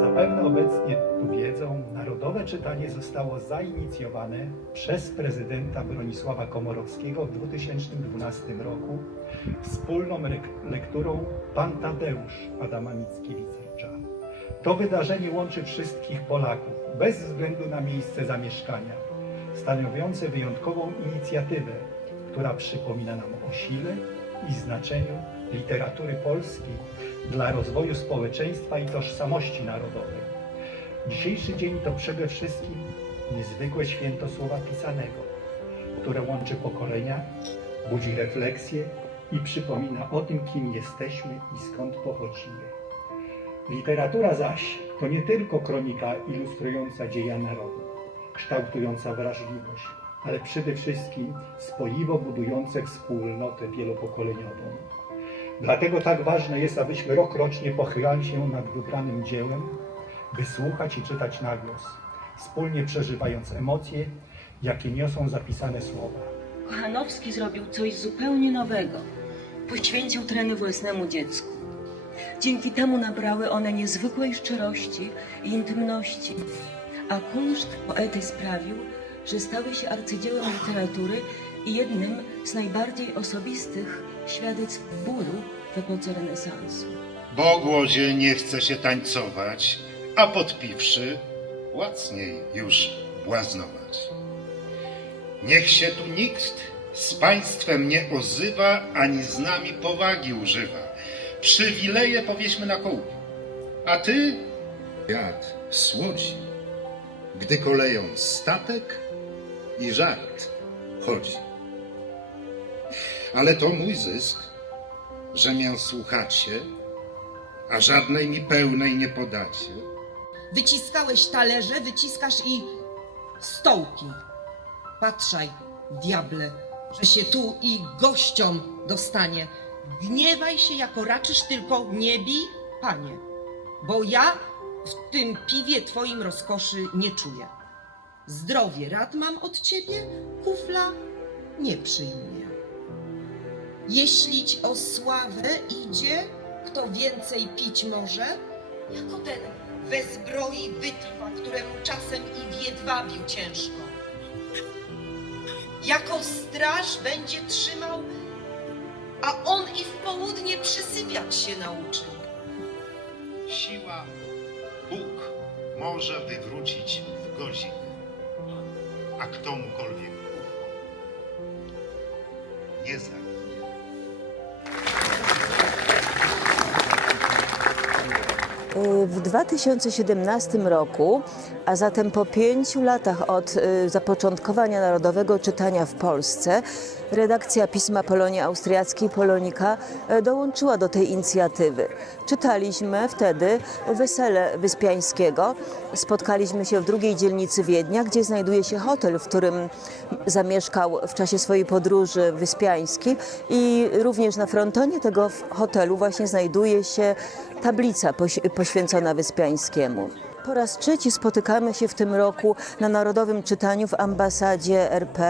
Zapewne obecnie tu wiedzą, narodowe czytanie zostało zainicjowane przez prezydenta Bronisława Komorowskiego w 2012 roku wspólną lekturą Pan Tadeusz Adama Mickiewicza. To wydarzenie łączy wszystkich Polaków bez względu na miejsce zamieszkania, stanowiące wyjątkową inicjatywę, która przypomina nam o sile i znaczeniu literatury polskiej dla rozwoju społeczeństwa i tożsamości narodowej. Dzisiejszy dzień to przede wszystkim niezwykłe święto słowa pisanego, które łączy pokolenia, budzi refleksję i przypomina o tym, kim jesteśmy i skąd pochodzimy. Literatura zaś to nie tylko kronika ilustrująca dzieja narodu, kształtująca wrażliwość, ale przede wszystkim spoiwo budujące wspólnotę wielopokoleniową. Dlatego tak ważne jest, abyśmy rokrocznie pochylali się nad wybranym dziełem, by słuchać i czytać na głos, wspólnie przeżywając emocje, jakie niosą zapisane słowa. Kochanowski zrobił coś zupełnie nowego. Poświęcił treny własnemu dziecku. Dzięki temu nabrały one niezwykłej szczerości i intymności. A kunszt poety sprawił, że stały się arcydziełem literatury i jednym z najbardziej osobistych świadectw bólu w epoce renesansu. Bo głodzie nie chce się tańcować, a podpiwszy, łacniej już błaznować. Niech się tu nikt z państwem nie ozywa, ani z nami powagi używa. Przywileje powieśmy na kołku. A ty, jad słodzi, gdy koleją statek i żart chodzi. Ale to mój zysk, że mię słuchacie, a żadnej mi pełnej nie podacie. Wyciskałeś talerze, wyciskasz i stołki. Patrzaj, diable, że się tu i gościom dostanie. Gniewaj się, jako raczysz, tylko nie bij, panie, bo ja w tym piwie twoim rozkoszy nie czuję. Zdrowie rad mam od ciebie, kufla nie przyjmuję. Jeśli ci o sławę idzie, kto więcej pić może, jako ten we zbroi wytrwa, któremu czasem i w jedwabiu ciężko. Jako straż będzie trzymał, a on i w południe przysypiać się nauczy. Siła Bóg może wywrócić w godziny, a ktomukolwiek ufa, nie zaginie. W 2017 roku, a zatem po pięciu latach od y, zapoczątkowania narodowego czytania w Polsce, redakcja pisma Polonii Austriackiej Polonika y, dołączyła do tej inicjatywy. Czytaliśmy wtedy Wesele Wyspiańskiego. Spotkaliśmy się w drugiej dzielnicy Wiednia, gdzie znajduje się hotel, w którym zamieszkał w czasie swojej podróży Wyspiański i również na frontonie tego hotelu właśnie znajduje się tablica poś- Wyspiańskiemu. Po raz trzeci spotykamy się w tym roku na Narodowym Czytaniu w ambasadzie RP.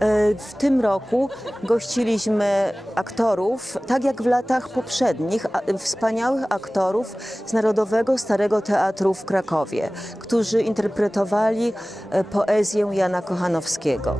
E, W tym roku gościliśmy aktorów, tak jak w latach poprzednich, wspaniałych aktorów z Narodowego Starego Teatru w Krakowie, którzy interpretowali e, poezję Jana Kochanowskiego.